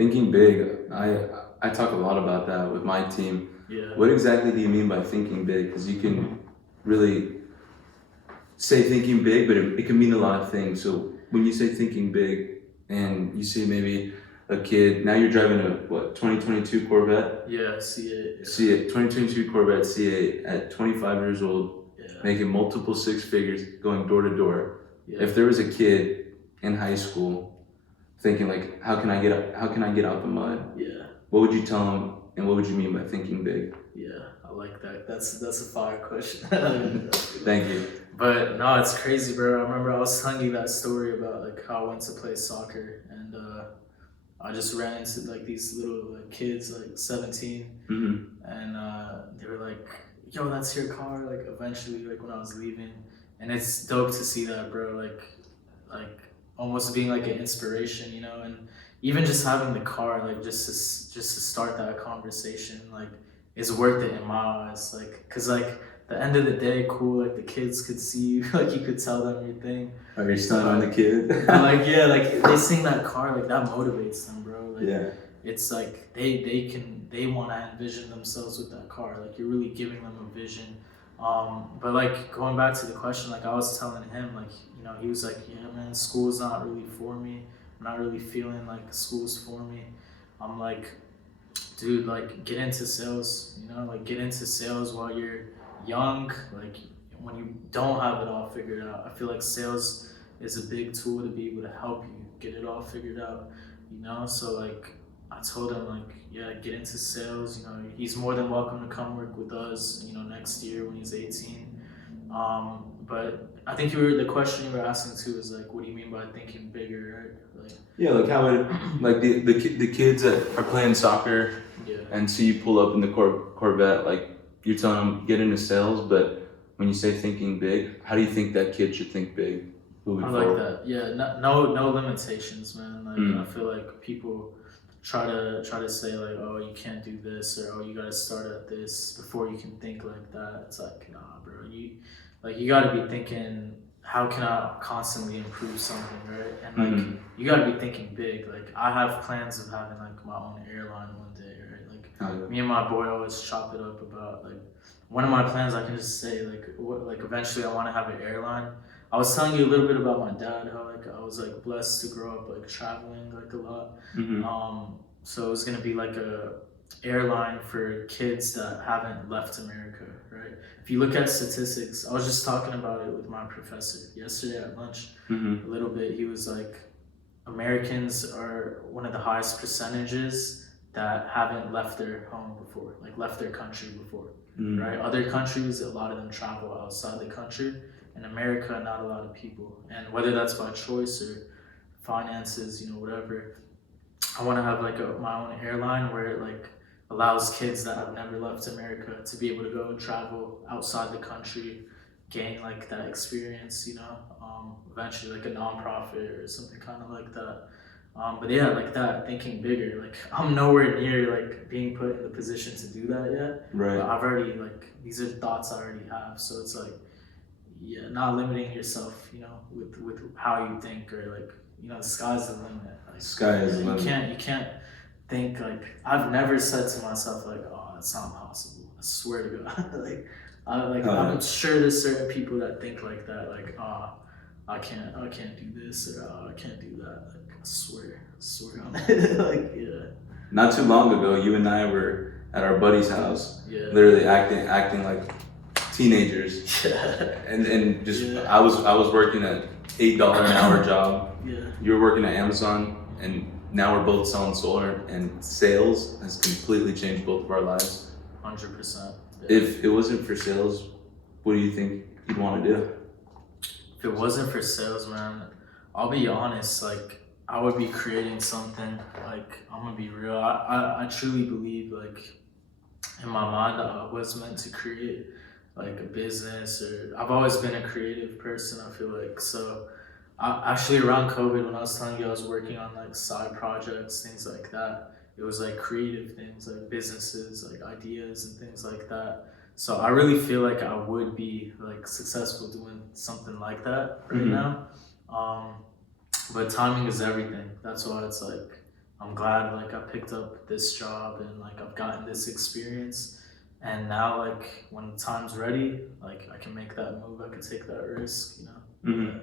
Thinking big. I talk a lot about that with my team. Yeah. What exactly do you mean by thinking big? Because you can really say thinking big, but it can mean a lot of things. So when you say thinking big, and you see maybe a kid, now you're driving a 2022 Corvette. Yeah, C8. C8, 2022 Corvette C8 at 25 years old, Yeah. making multiple six figures, going door to door. Yeah. If there was a kid in high school thinking like, how can I get out the mud? Yeah. What would you tell them, and what would you mean by thinking big? Yeah, I like that. That's a fire question. Thank you. But no, it's crazy, bro. I remember I was telling you that story about like how I went to play soccer, and I just ran into like these little kids, like 17, and they were like, "Yo, that's your car." Like eventually, like when I was leaving, and it's dope to see that, bro. Like almost being like an inspiration, you know, and even just having the car, like just to start that conversation, like is worth it in my eyes, like, cause like the end of the day, cool, like the kids could see you, like you could tell them your thing. Are you still on the kid? But like yeah, like they sing that car, like that motivates them, bro. Like, Yeah. it's like they want to envision themselves with that car. Like you're really giving them a vision. But like going back to the question, like I was telling him, like you know, he was like, yeah, man, school's not really for me. I'm not really feeling like school's for me. I'm like, dude, like get into sales. You know, like get into sales while you're young. Like when you don't have it all figured out. I feel like sales is a big tool to be able to help you get it all figured out. You know, so like I told him like, yeah, get into sales. You know, he's more than welcome to come work with us. You know, next year when he's 18. But I think the question you were asking too is like, what do you mean by thinking bigger, right? Like, Yeah, like how would like the kids that are playing soccer yeah, and see you pull up in the Corvette, like you're telling them get into sales, but when you say thinking big, how do you think that kid should think big moving I like forward? that. Yeah, no limitations, man. Like I feel like people try to say like, oh, you can't do this, or oh, you gotta start at this before you can think like that. It's like, nah, bro. You gotta be thinking, how can I constantly improve something, right? And like you gotta be thinking big. Like I have plans of having like my own airline one day, right? Like me and my boy always chop it up about like one of my plans. I can just say like what, like eventually I want to have an airline. I was telling you a little bit about my dad, how like I was like blessed to grow up like traveling like a lot. So it was gonna be like a airline for kids that haven't left America, right? If you look at statistics, I was just talking about it with my professor yesterday at lunch a little bit. He was like, Americans are one of the highest percentages that haven't left their home before, like left their country before, right? Other countries, a lot of them travel outside the country. In America, not a lot of people. And whether that's by choice or finances, you know, whatever, I want to have like my own airline where it like allows kids that have never left America to be able to go and travel outside the country, gain like that experience, you know, eventually like a nonprofit or something kind of like that. But yeah, like that, thinking bigger, like I'm nowhere near like being put in the position to do that yet. Right. But I've already like, these are thoughts I already have. So it's like, yeah, not limiting yourself, you know, with how you think, or like, you know, the sky's the limit. Like, Sky is the limit. You can't think like, I've never said to myself like, oh, that's not possible. I swear to God. I'm sure there's certain people that think like that, like, oh, I can't do this, or oh, I can't do that. Like, I swear on it. Like, yeah. Not too long ago, you and I were at our buddy's house, Yeah. literally acting like teenagers, and just I was working at $8 an hour job. Yeah. You were working at Amazon, and now we're both selling solar, and sales has completely changed both of our lives. 100%. Yeah. If it wasn't for sales, what do you think you'd want to do? If it wasn't for sales, man, I'll be honest, like I would be creating something. Like I'm gonna be real. I truly believe like in my mind that I was meant to create like a business, or I've always been a creative person, I feel like. So actually around COVID, when I was telling you I was working on like side projects, things like that, it was like creative things, like businesses, like ideas and things like that. So I really feel like I would be like successful doing something like that right now. But timing is everything. That's why it's like I'm glad like I picked up this job and like I've gotten this experience, and now like when the time's ready, like I can make that move, I can take that risk, you know. Mm-hmm.